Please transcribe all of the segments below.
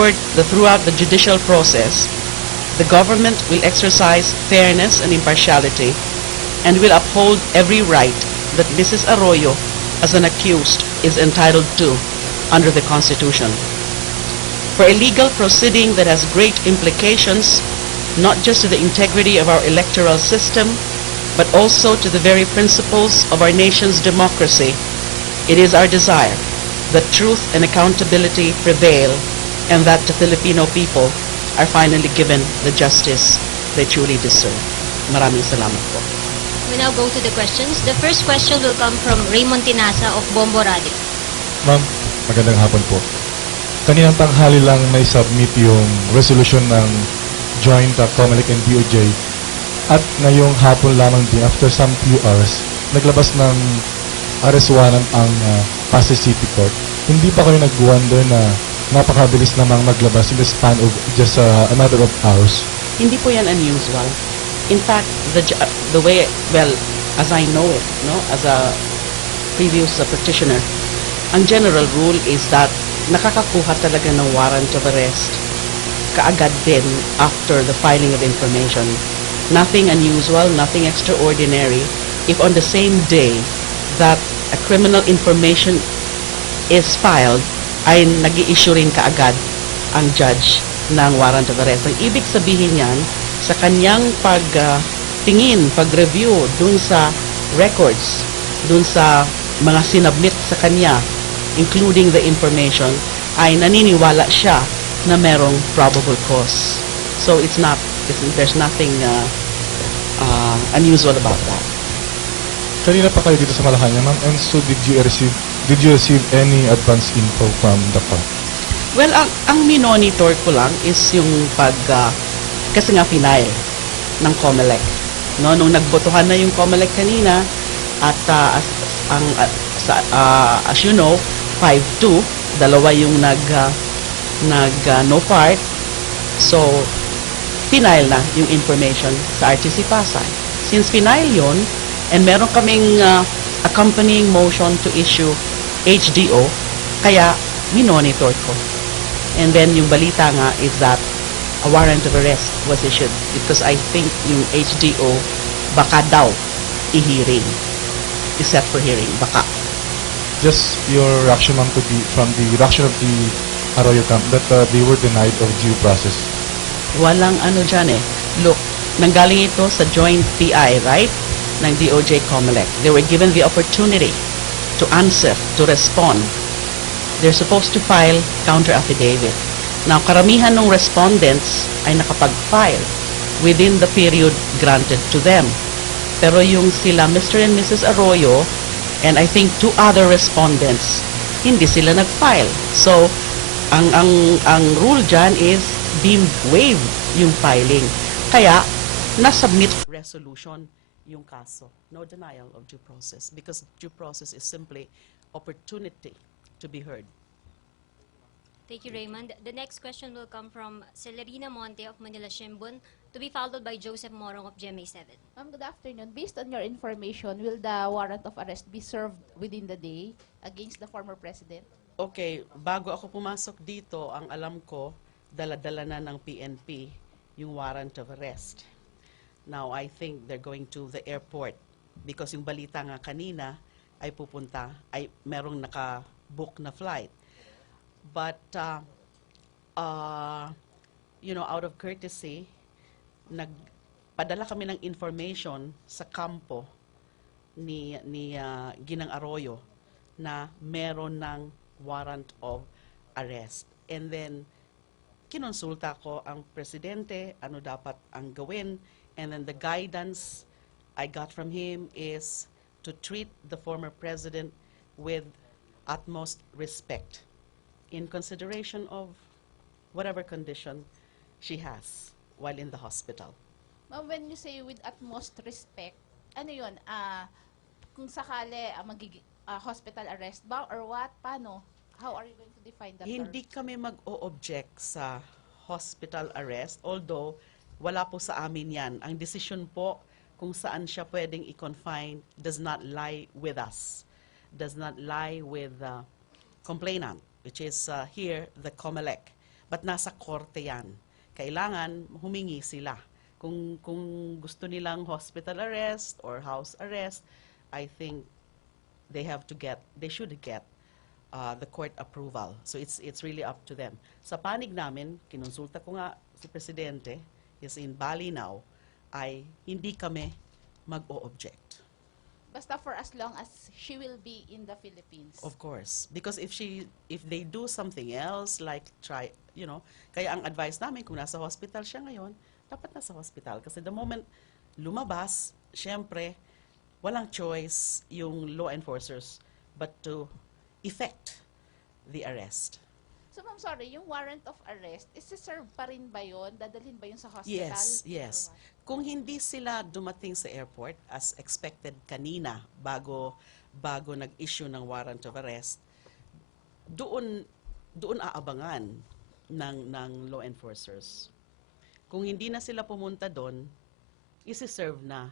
assured that throughout the judicial process, the government will exercise fairness and impartiality and will uphold every right that Mrs. Arroyo, as an accused, is entitled to under the Constitution. For a legal proceeding that has great implications, not just to the integrity of our electoral system, but also to the very principles of our nation's democracy, it is our desire that truth and accountability prevail and that the Filipino people are finally given the justice they truly deserve. Maraming salamat po. We now go to the questions. The first question will come from Raymond Tinasa of Bombo Radio. Ma'am, magandang hapon po. Kaninang tanghali lang may submit yung resolution ng joint COMELEC and DOJ at ngayong hapon lamang din, after some few hours, naglabas ng arrest warrant ang Pasay City Court. Hindi pa kayo nag-wonder na napakabilis namang maglabas in the span of just a matter of hours? Hindi po yan unusual. In fact, the way, well, as I know it, no, as a previous petitioner, ang general rule is that nakakakuha talaga ng warrant of arrest kaagad din after the filing of information. Nothing unusual, nothing extraordinary if on the same day that a criminal information is filed, ay nag-i-issue rin kaagad ang judge ng warrant of arrest. Ang ibig sabihin niyan, sa kanyang pagtingin, pag-review dun sa records, dun sa mga sinubmit sa kanya, including the information, ay naniniwala siya na merong probable cause. So there's nothing unusual about that. Kanina pa kayo dito sa Malacanang, ma'am, and so did you receive any advance info from the court? Well, ang minonitor ko lang is yung kasi nga final ng COMELEC. No, nung nagbotohan na yung COMELEC kanina at as you know, 5-2, dalawa yung no part. So, final na yung information sa RTC Pasay. Since final yon, and meron kaming accompanying motion to issue HDO, kaya minonitor ko. And then yung balita nga is that a warrant of arrest was issued because I think yung HDO baka daw i-hearing. Is set for hearing, baka. Just your reaction, ma'am, from the reaction of the Arroyo camp that they were denied of due process. Walang ano dyan eh. Look, nanggaling ito sa joint PI, right? Ng DOJ COMELEC. They were given the opportunity to answer, to respond. They're supposed to file counter affidavit. Now, karamihan ng respondents ay nakapag-file within the period granted to them. Pero yung sila Mr. and Mrs. Arroyo and I think 2 other respondents, hindi sila nag-file. So, ang rule dyan is deemed waived yung filing. Kaya, na-submit resolution yung kaso. No denial of due process because due process is simply opportunity to be heard. Thank you, Raymond. The next question will come from Celerina Monte of Manila Shimbun, to be followed by Joseph Morong of GMA7. Ma'am, good afternoon. Based on your information, will the warrant of arrest be served within the day against the former president? Okay, bago ako pumasok dito, ang alam ko, dala-dala na ng PNP yung warrant of arrest. Now, I think they're going to the airport because yung balita nga kanina ay pupunta, ay merong naka-book na flight. But, you know, out of courtesy, nagpadala kami ng information sa kampo ni Ginang Arroyo na meron ng warrant of arrest. And then, kinonsulta ko ang presidente, ano dapat ang gawin, and then the guidance I got from him is to treat the former president with utmost respect in consideration of whatever condition she has while in the hospital. Ma'am, when you say with utmost respect, ano yun? Kung sakali hospital arrest ba or what? Paano? How are you going to define that Hindi term? kami mag-o-object sa hospital arrest, although wala po sa amin yan. Ang decision po kung saan siya pwedeng i-confine does not lie with us, does not lie with the complainant, which is here the COMELEC. But nasa korte yan. Kailangan humingi sila. Kung gusto nilang hospital arrest or house arrest, I think they should get the court approval. So it's really up to them. Sa panig namin, kinonsulta ko nga si Presidente, is in Bali now, ay hindi kami mag-o-object. Basta for as long as she will be in the Philippines. Of course. Because if they do something else, like kaya ang advice namin, kung nasa hospital siya ngayon, dapat nasa hospital. Kasi the moment lumabas, syempre, walang choice yung law enforcers but to effect the arrest. So, ma'am, sorry, yung warrant of arrest, isi-serve pa rin ba yun? Dadalhin ba yun sa hospital? Yes, yes. Or what? Kung hindi sila dumating sa airport as expected kanina bago nag-issue ng warrant of arrest, doon aabangan ng law enforcers. Kung hindi na sila pumunta doon, isi-serve na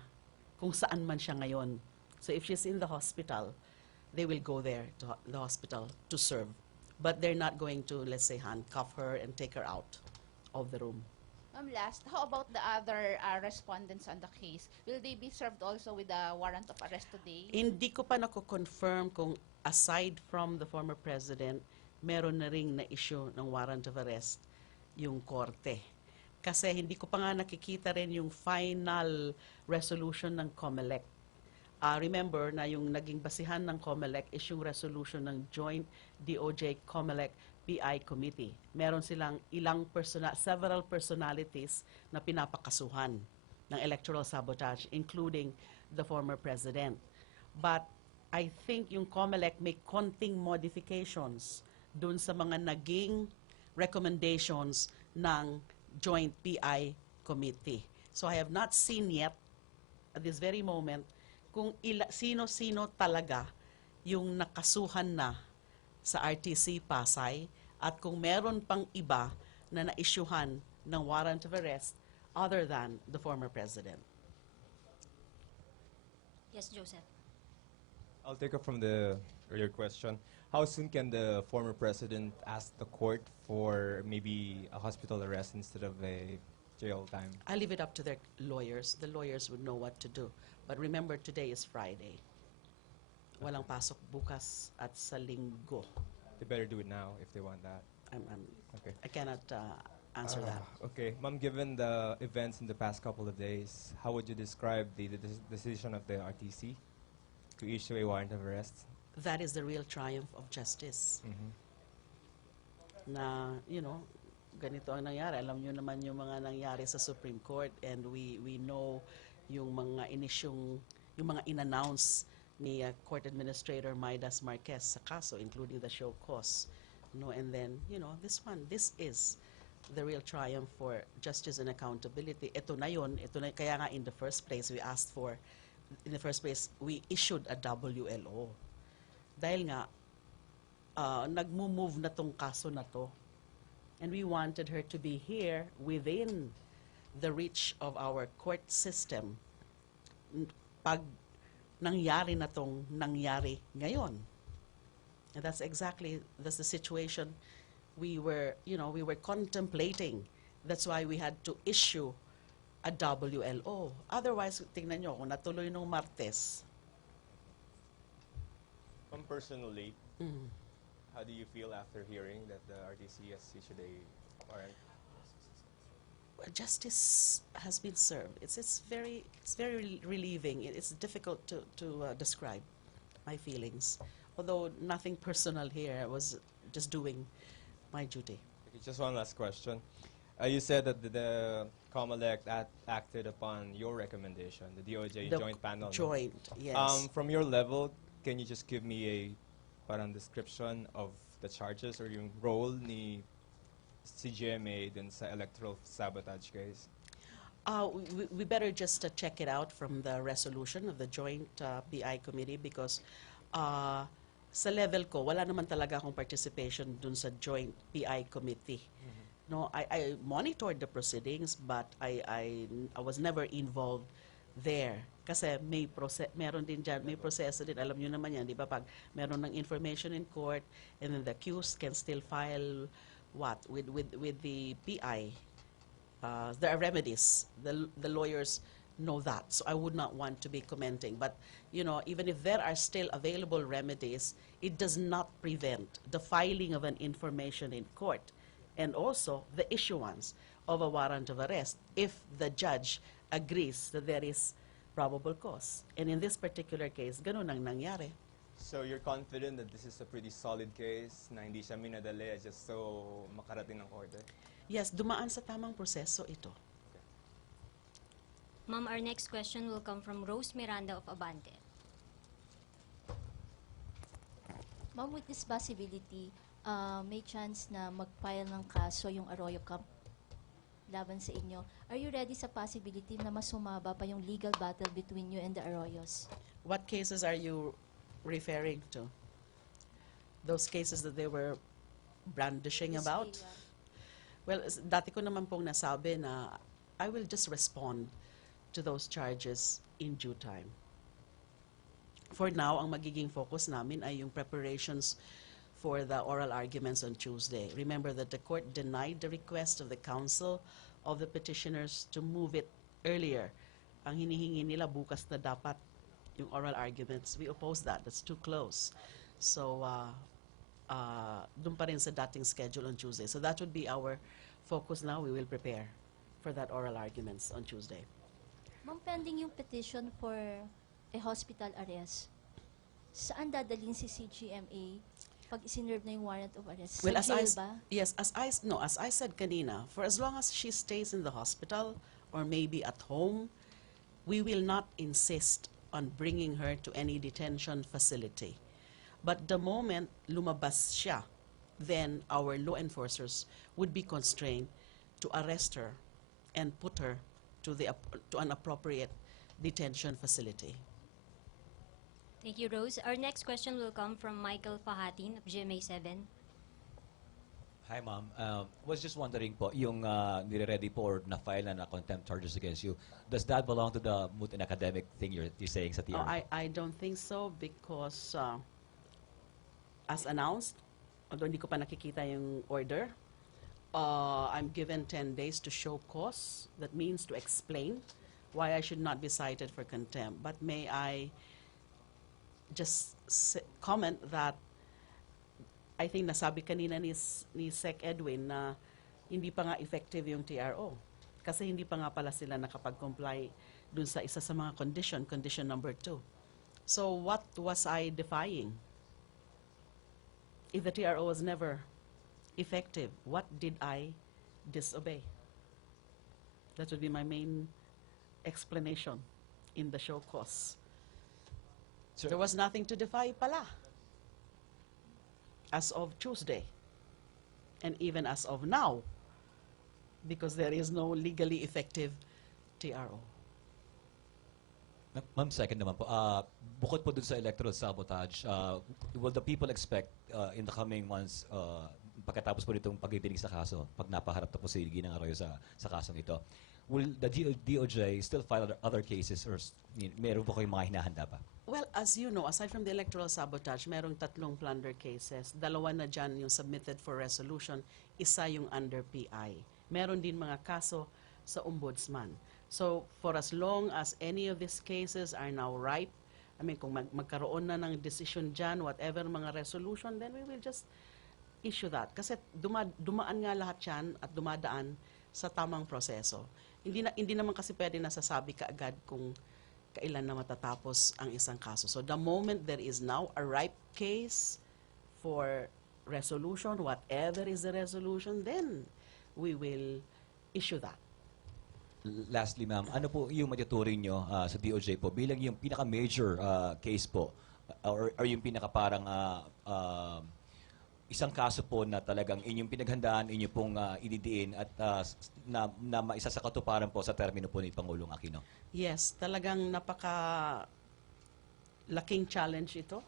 kung saan man siya ngayon. So if she's in the hospital, they will go there to the hospital to serve. But they're not going to, let's say, handcuff her and take her out of the room. Ma'am, last, how about the other respondents on the case? Will they be served also with a warrant of arrest today? Hindi ko pa nako-confirm kung aside from the former president, meron na ring na-issue ng warrant of arrest yung korte. Kasi hindi ko pa nga nakikita rin yung final resolution ng COMELEC. Remember na yung naging basihan ng COMELEC is yung resolution ng Joint DOJ COMELEC PI Committee. Meron silang several personalities na pinapakasuhan ng electoral sabotage, including the former president. But I think yung COMELEC may konting modifications dun sa mga naging recommendations ng Joint PI Committee. So I have not seen yet, at this very moment, kung sino-sino talaga yung nakasuhan na sa RTC Pasay at kung meron pang iba na na-issuehan ng warrant of arrest other than the former president. Yes, Joseph. I'll take up from the earlier question. How soon can the former president ask the court for maybe a hospital arrest instead of a jail time? I leave it up to their lawyers. The lawyers would know what to do. But remember, today is Friday. Walang pasok bukas at sa linggo. They better do it now if they want that. Okay. I cannot answer that. Okay, ma'am, given the events in the past couple of days, how would you describe the decision of the RTC to issue a warrant of arrest? That is the real triumph of justice. Na, ganito ang nangyari. Alam nyo naman yung mga nangyari sa Supreme Court, and we know yung mga yung mga in-announce ni Court Administrator Maidas Marquez sa kaso, including the show cause. And then, this is the real triumph for justice and accountability. Ito na kaya nga in the first place, we issued a WLO. Dahil nga, nagmo-move na tong kaso na to. And we wanted her to be here within the reach of our court system pag nangyari na tong nangyari ngayon. And that's the situation we were contemplating. That's why we had to issue a WLO. Otherwise, tingnan nyo, kung natuloy nung Martes, Personally, how do you feel after hearing that the RTC has issued a warrant? justice has been served. It's very relieving. It's difficult to describe my feelings. Although nothing personal here, I was just doing my duty. Okay, just one last question. You said that the COMELEC acted upon your recommendation, the DOJ The joint panel. no? Joint, yes. From your level, can you just give me a parang description of the charges or yung role ni CGMA dun sa electoral sabotage case? We better just check it out from the resolution of the joint PI committee because sa level ko, wala naman talaga akong participation dun sa joint PI committee. No, I monitored the proceedings, but I was never involved there. Kasi meron din dyan, may proseso din. Alam nyo naman yan, di ba? Pag meron ng information in court, and then the accused can still file what with the PI. There are remedies. The lawyers know that, so I would not want to be commenting. But even if there are still available remedies, it does not prevent the filing of an information in court, and also the issuance of a warrant of arrest if the judge agrees that there is probable cause. And in this particular case, ganun ang nangyari. So you're confident that this is a pretty solid case, na hindi siya minadali just so makarating ng korte? Yes, dumaan sa tamang proseso ito. Ma'am, our next question will come from Rose Miranda of Abante. Ma'am, with this possibility, may chance na mag-file ng kaso yung Arroyo Camp laban sa inyo. Are you ready sa possibility na mas sumaba pa yung legal battle between you and the Arroyos? What cases are you referring to? Those cases that they were brandishing Yes, about? Leila. Well, dati ko naman pong nasabi na I will just respond to those charges in due time. For now, ang magiging focus namin ay yung preparations for the oral arguments on Tuesday. Remember that the court denied the request of the counsel of the petitioners to move it earlier. Ang hinihingi nila bukas na dapat yung oral arguments. We oppose that. That's too close. So, dun pa rin sa dating schedule on Tuesday. So that would be our focus now. We will prepare for that oral arguments on Tuesday. Ma'am, pending yung petition for a hospital arrest, saan dadalhin si CGMA pag isinerve na yung warrant of arrest? Well, Sa jail ba? yes, as I said kanina, for as long as she stays in the hospital or maybe at home, we will not insist on bringing her to any detention facility. But the moment lumabas siya, then our law enforcers would be constrained to arrest her and put her to an appropriate detention facility. Thank you, Rose. Our next question will come from Michael Fahatin of GMA7. Hi, ma'am. Was just wondering po, yung nire-ready po or na-file na contempt charges against you, does that belong to the moot and academic thing you're saying sa TR? Oh, I don't think so because as announced, although hindi ko pa nakikita yung order, I'm given 10 days to show cause. That means to explain why I should not be cited for contempt. But may I just comment that I think nasabi kanina ni Sec Edwin na hindi pa nga effective yung TRO. Kasi hindi pa nga pala sila nakapag-comply dun sa isa sa mga condition number 2. So what was I defying? If the TRO was never effective, what did I disobey? That would be my main explanation in the show cause. Sir- There was nothing to defy pala as of Tuesday, and even as of now, because there is no legally effective TRO. Ma'am, second naman po. Bukod po dun sa electoral sabotage, will the people expect in the coming months, pagkatapos po nitong pagdidinig sa kaso, pag napaharap na po si Ginang Arroyo sa kasong ito, will the DOJ still file other cases or meron po kayong mga hinahanda pa? Well, as you know, aside from the electoral sabotage, merong 3 plunder cases. 2 na dyan yung submitted for resolution, isa yung under PI. Meron din mga kaso sa ombudsman. So, for as long as any of these cases are now ripe, I mean, kung magkaroon na ng decision dyan, whatever mga resolution, then we will just issue that. Kasi dumaan nga lahat yan at dumadaan sa tamang proseso. Hindi naman kasi pwede nasasabi kaagad kung kailan na matatapos ang isang kaso. So the moment there is now a ripe case for resolution, whatever is the resolution, then we will issue that. Lastly, ma'am, ano po yung matuturing nyo sa DOJ po bilang yung pinaka-major case po or yung pinaka-parang isang kaso po na talagang inyong pinaghandaan, inyong pong ididiin at na maisa sa katuparan po sa termino po ni Pangulong Aquino? Yes, talagang laking challenge ito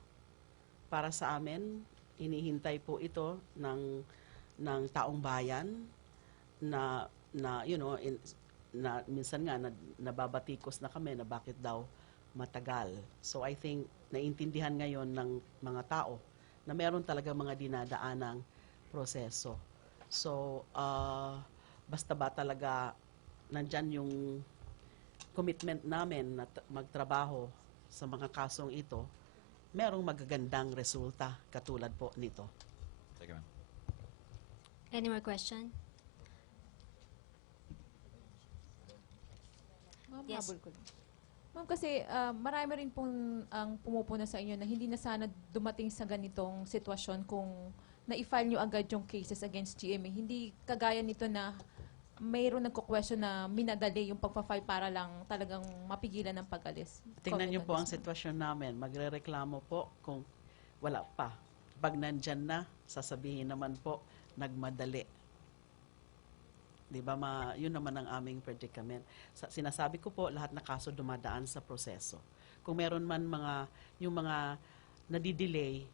para sa amin. Hinihintay po ito ng taong bayan na minsan nga nababatikos na kami na bakit daw matagal. So I think naintindihan ngayon ng mga tao na meron talaga mga dinadaanang proseso. So, basta ba talaga nandyan yung commitment namin na magtrabaho sa mga kasong ito, merong magagandang resulta katulad po nito. Thank you, ma'am. Any more question? Ma'am, Yes. habol ko lang. Ma'am, kasi marami rin pong ang pumupuna sa inyo na hindi na sana dumating sa ganitong sitwasyon kung na-file nyo agad yung cases against GMA. Hindi kagaya nito na mayroon nagko-question na minadali yung pagpa-file para lang talagang mapigilan ng pag-alis. Tingnan niyo po ang Comment on this, ma'am. sitwasyon namin. Magrereklamo po kung wala pa. Pag nandyan na, sasabihin naman po, nagmadali. Di ba, yun naman ang aming predicament. Sinasabi ko po, lahat na kaso dumadaan sa proseso. Kung meron man yung mga nadidelay,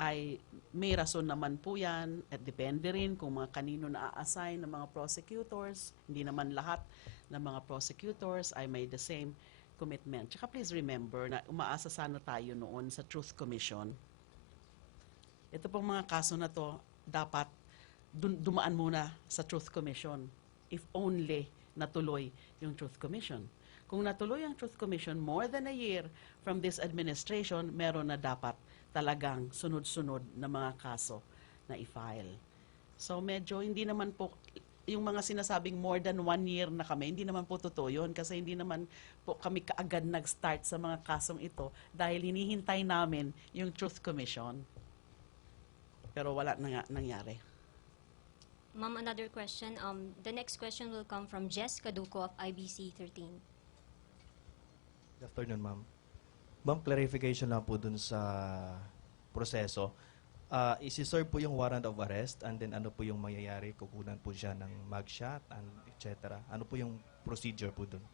ay may rason naman po yan at depende rin kung mga kanino na-assign ng mga prosecutors. Hindi naman lahat ng mga prosecutors ay may the same commitment. Tsaka please remember na umaasa sana tayo noon sa Truth Commission. Ito pong mga kaso na to, dapat dumaan muna sa Truth Commission if only natuloy yung Truth Commission. Kung natuloy ang Truth Commission more than a year from this administration, meron na dapat talagang sunod-sunod na mga kaso na i-file. So medyo hindi naman po, yung mga sinasabing more than 1 year na kami, hindi naman po totoo yun kasi hindi naman po kami kaagad nag-start sa mga kasong ito dahil hinihintay namin yung Truth Commission. Pero wala na nga nangyari. Ma'am, another question. The next question will come from Jess Caduco of IBC 13. Good afternoon, ma'am. Ma'am, clarification lang po dun sa proseso. Isi-serve po yung warrant of arrest and then ano po yung mangyayari? Kukunan po siya ng mugshot and etc. Ano po yung procedure po dun?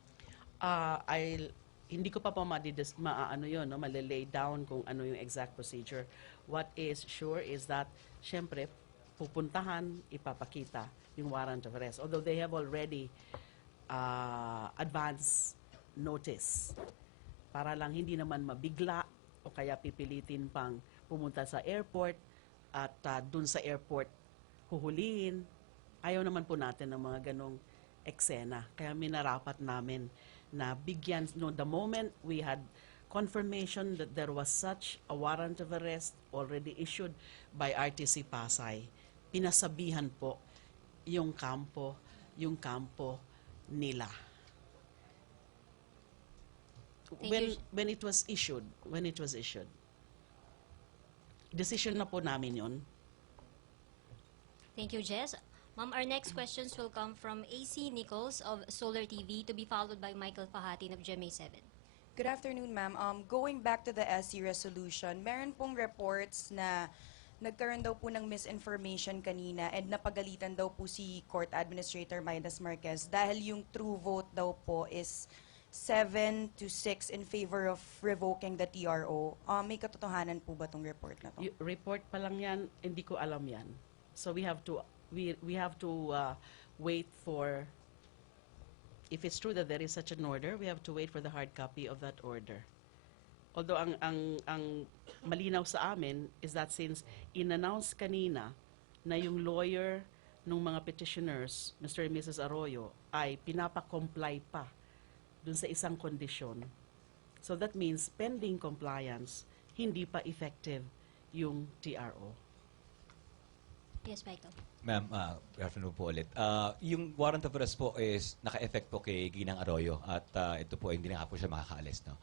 Hindi ko pa malilay down kung ano yung exact procedure. What is sure is that, syempre, pupuntahan, ipapakita yung warrant of arrest. Although they have already advance notice para lang hindi naman mabigla o kaya pipilitin pang pumunta sa airport at dun sa airport huhulihin. Ayaw naman po natin ng mga ganong eksena. Kaya minarapat namin na bigyan, the moment we had confirmation that there was such a warrant of arrest already issued by RTC Pasay, pinasabihan po yung kampo nila. Thank you. When it was issued. Decision na po namin yun. Thank you, Jess. Ma'am, our next questions will come from AC Nichols of Solar TV to be followed by Michael Fahatin of GMA 7. Good afternoon, ma'am. Going back to the SC resolution, meron pong reports na nagkaroon daw po ng misinformation kanina and napagalitan daw po si Court Administrator Midas Marquez dahil yung true vote daw po is 7-6 in favor of revoking the TRO. May katotohanan po ba tong report na to? Report pa lang yan, hindi ko alam yan. So we have to wait for, if it's true that there is such an order, we have to wait for the hard copy of that order. Although ang malinaw sa amin is that since in-announce kanina na yung lawyer ng mga petitioners, Mr. and Mrs. Arroyo, ay pinapa-comply pa dun sa isang kondisyon. So that means pending compliance, hindi pa effective yung TRO. Yes, Michael. Ma'am, good afternoon po ulit. Yung warrant of arrest po is naka-effect po kay Ginang Arroyo at ito po hindi na nga po siya makakaalis. No?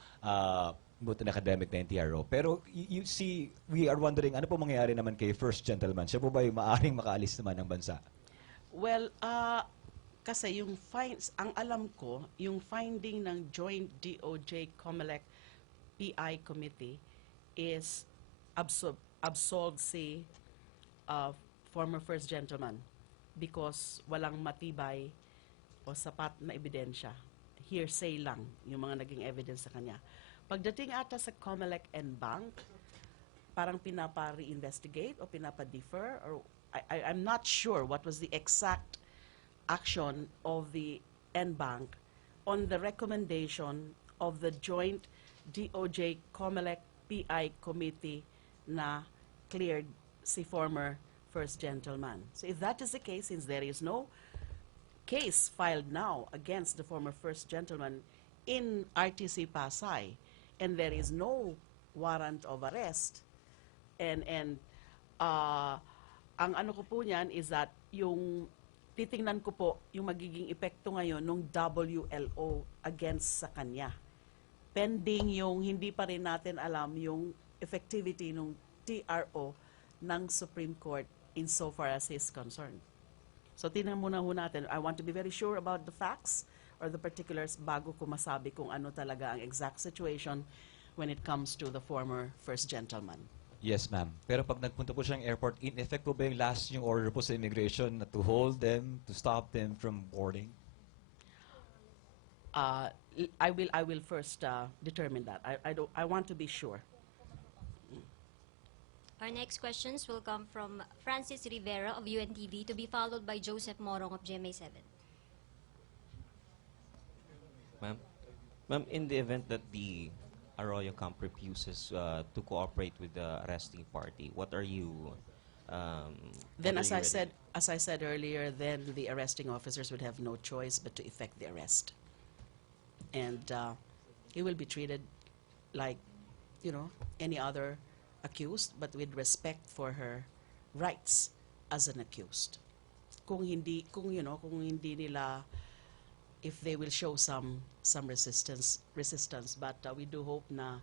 Buto na academic na yung TRO. Pero you see, we are wondering, ano po mangyayari naman kay First Gentleman? Siya po ba yung maaaring makaalis naman ng bansa? Well, kasi ang alam ko, yung finding ng Joint DOJ COMELEC PI Committee is absolved si former First Gentleman because walang matibay o sapat na ebidensya. Hearsay lang yung mga naging evidence sa kanya. Pagdating ata sa COMELEC and Bank, parang pinapa-reinvestigate o pinapa-defer or I'm not sure what was the exact action of the NBank on the recommendation of the joint DOJ COMELEC PI committee na cleared si former first gentleman. So if that is the case, since there is no case filed now against the former first gentleman in RTC Pasay, and there is no warrant of arrest, and ang ano ko po niyan is that yung titingnan ko po yung magiging epekto ngayon ng WLO against sa kanya. Pending yung hindi pa rin natin alam yung effectivity ng TRO ng Supreme Court insofar as is concerned. So tingnan muna ho natin. I want to be very sure about the facts or the particulars bago ko masabi kung ano talaga ang exact situation when it comes to the former first gentleman. Yes, ma'am. Pero pag nagpunta po siyang airport, in effect po ba yung last yung order po sa immigration na to hold them, to stop them from boarding? I will first determine that. I want to be sure. Our next questions will come from Francis Rivera of UNTV, to be followed by Joseph Morong of GMA7. Ma'am, in the event that the Arroyo camp refuses to cooperate with the arresting party, what are you? Then, what as are I you said, ready- earlier, then the arresting officers would have no choice but to effect the arrest, and he will be treated like, any other accused, but with respect for her rights as an accused. Kung hindi nila, if they will show some resistance, but we do hope na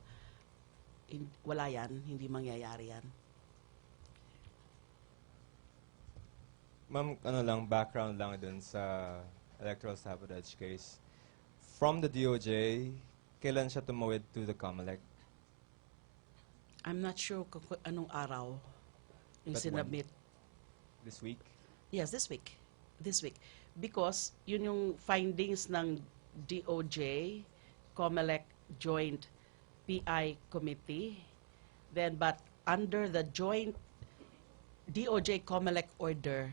wala yan, hindi mangyayari yan. Ma'am, background lang dun sa electoral sabotage case. From the DOJ, kailan siya tumawid to the COMELEC? I'm not sure kung anong araw yung But when? sinabit. This week? Yes, this week. Because yun yung findings ng DOJ, COMELEC Joint PI Committee. But under the joint DOJ COMELEC order,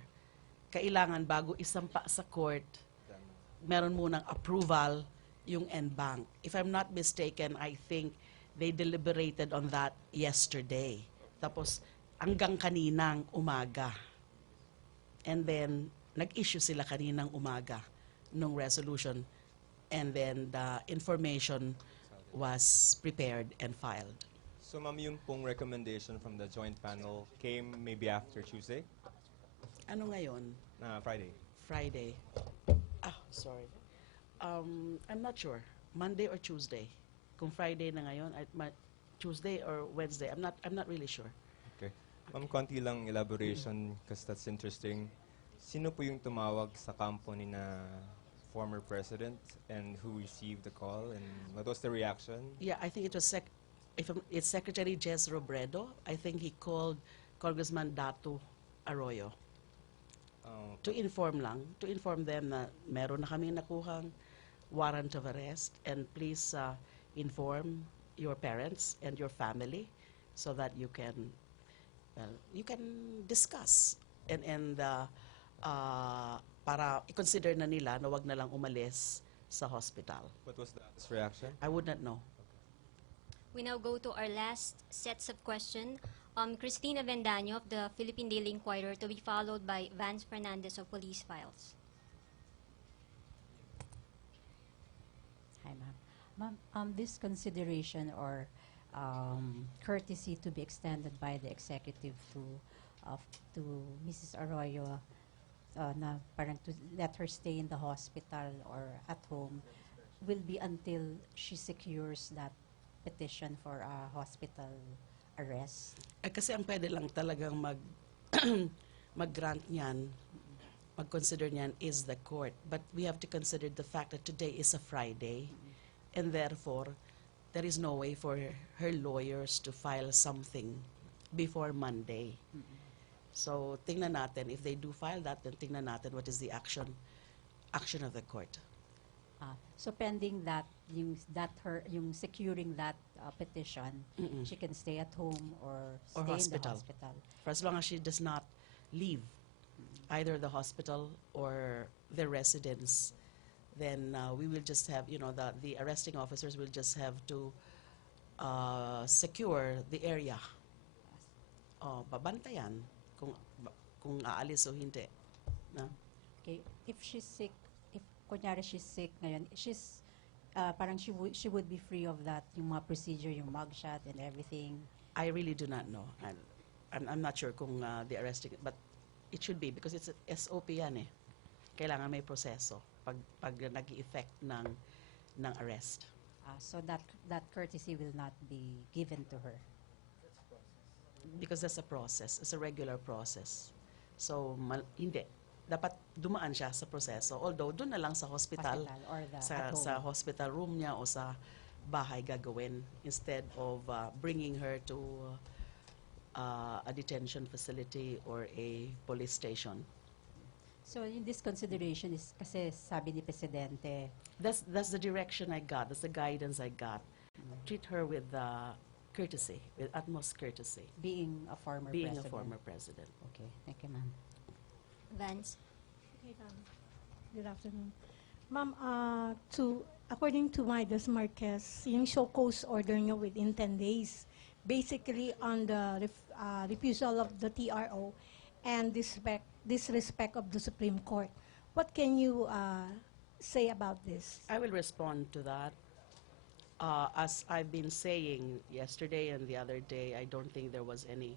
kailangan bago isampa sa court, meron munang approval yung NBank. If I'm not mistaken, I think they deliberated on that yesterday. Tapos hanggang kaninang umaga. And then nag-issue sila kaninang umaga nung resolution, and then the information was prepared and filed. So ma'am, yung pong recommendation from the joint panel came maybe after Tuesday? Ano ngayon? Friday. Friday. Sorry. I'm not sure. Monday or Tuesday. Kung Friday na ngayon, Tuesday or Wednesday. I'm not really sure. Okay. Ma'am, konti lang elaboration because that's interesting. Sino po yung tumawag sa kampo ni na former president, and who received the call, and what was the reaction? Yeah, I think it was it's Secretary Jez Robredo. I think he called Congressman Datu Arroyo to inform them na meron na kami nakuhang warrant of arrest, and please inform your parents and your family so that you can discuss and para i-consider na nila na wag na lang umalis sa hospital. What was the reaction? I would not know. We now go to our last sets of questions. Cristina Vendaño of the Philippine Daily Inquirer, to be followed by Vance Fernandez of Police Files. Hi, ma'am. This consideration or courtesy to be extended by the executive to Mrs. Arroyo, na parang to let her stay in the hospital or at home, will be until she secures that petition for a hospital arrest. Kasi ang pwede lang talagang mag-grant niyan, mag-consider niyan is the court. But we have to consider the fact that today is a Friday, and therefore, there is no way for her lawyers to file something before Monday. So, tingnan natin. If they do file that, then tingnan natin what is the action of the court. So pending that, yung securing that petition, she can stay at home or stay in the hospital. For as long as she does not leave either the hospital or their residence, then we will just have, the arresting officers will just have to secure the area. Babantayan. kung aalis o hindi. No? Okay, if she's sick, if kunyari she's sick ngayon, she's parang she would be free of that, yung mga procedure, yung mugshot and everything. I really do not know. I'm not sure kung the arresting, but it should be because it's a SOP yan eh. Kailangan may proseso pag nag-effect ng arrest. So that courtesy will not be given to her. Because that's a process. It's a regular process. So, hindi. Dapat dumaan siya sa proseso. Although, doon na lang sa hospital, Or the sa, at home. sa hospital room niya o sa bahay gagawin instead of bringing her to a detention facility or a police station. So in this consideration is kasi sabi ni Presidente, That's the direction I got. That's the guidance I got. Treat her with courtesy, with utmost courtesy, being a former being president. a former president. Okay, thank you, ma'am. Vance. Okay, ma'am. Good afternoon. Ma'am, according to Midas Marquez, yung show cause order nyo within 10 days, basically on the refusal of the TRO and disrespect of the Supreme Court. What can you say about this? I will respond to that. As I've been saying yesterday and the other day, I don't think there was any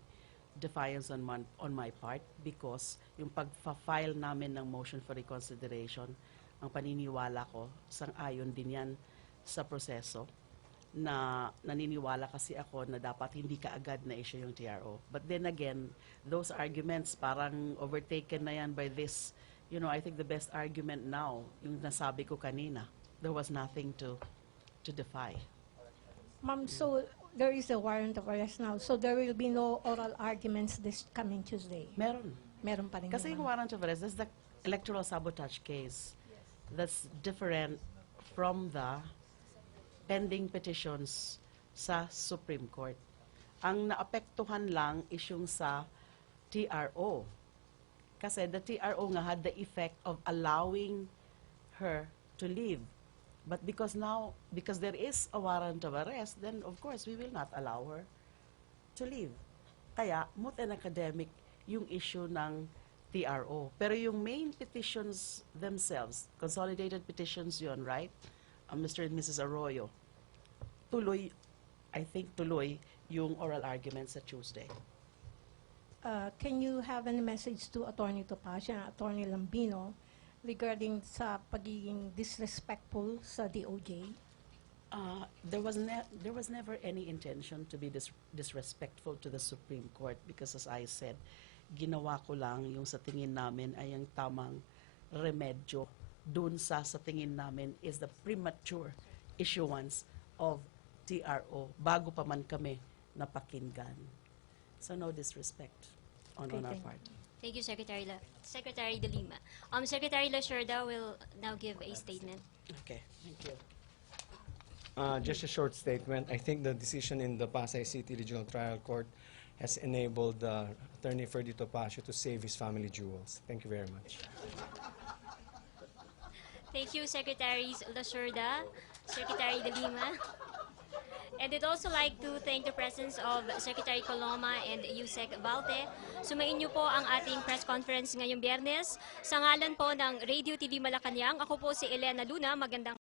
defiance on my part because yung pag-file namin ng motion for reconsideration, ang paniniwala ko, sang-ayon din yan sa proseso na naniniwala kasi ako na dapat hindi kaagad na issue yung TRO. But then again, those arguments parang overtaken na yan by this. You know, I think the best argument now, yung nasabi ko kanina, there was nothing to defy. Ma'am, so there is a warrant of arrest now, so there will be no oral arguments this coming Tuesday? Meron. Meron pa rin Kasi yung naman. warrant of arrest, that's the electoral sabotage case. That's different from the pending petitions sa Supreme Court. Ang naapektuhan lang is yung sa TRO. Kasi the TRO nga had the effect of allowing her to leave. But because there is a warrant of arrest, then of course we will not allow her to leave. Kaya, moot and academic yung issue ng TRO. Pero yung main petitions themselves, consolidated petitions yun, right? Mr. and Mrs. Arroyo, tuloy yung oral arguments sa Tuesday. Can you have any message to Attorney Topacio and Attorney Lambino regarding sa pagiging disrespectful sa DOJ? There was never any intention to be disrespectful to the Supreme Court because as I said, ginawa ko lang yung sa tingin namin ay ang tamang remedyo dun sa tingin namin is the premature issuance of TRO bago pa man kami napakinggan. So no disrespect on Okay, our thank part. Thank you, Secretary De Lima. Secretary Lacerda will now give a statement. Okay, thank you. Just a short statement. I think the decision in the Pasay City Regional Trial Court has enabled Attorney Ferdy Topacio to save his family jewels. Thank you very much. Thank you, Secretaries Lacerda, Secretary De Lima. And I'd also like to thank the presence of Secretary Coloma and Yusek Balte. Sumain niyo po ang ating press conference ngayong Biyernes. Sa ngalan po ng Radio TV Malacanang, ako po si Elena Luna. Magandang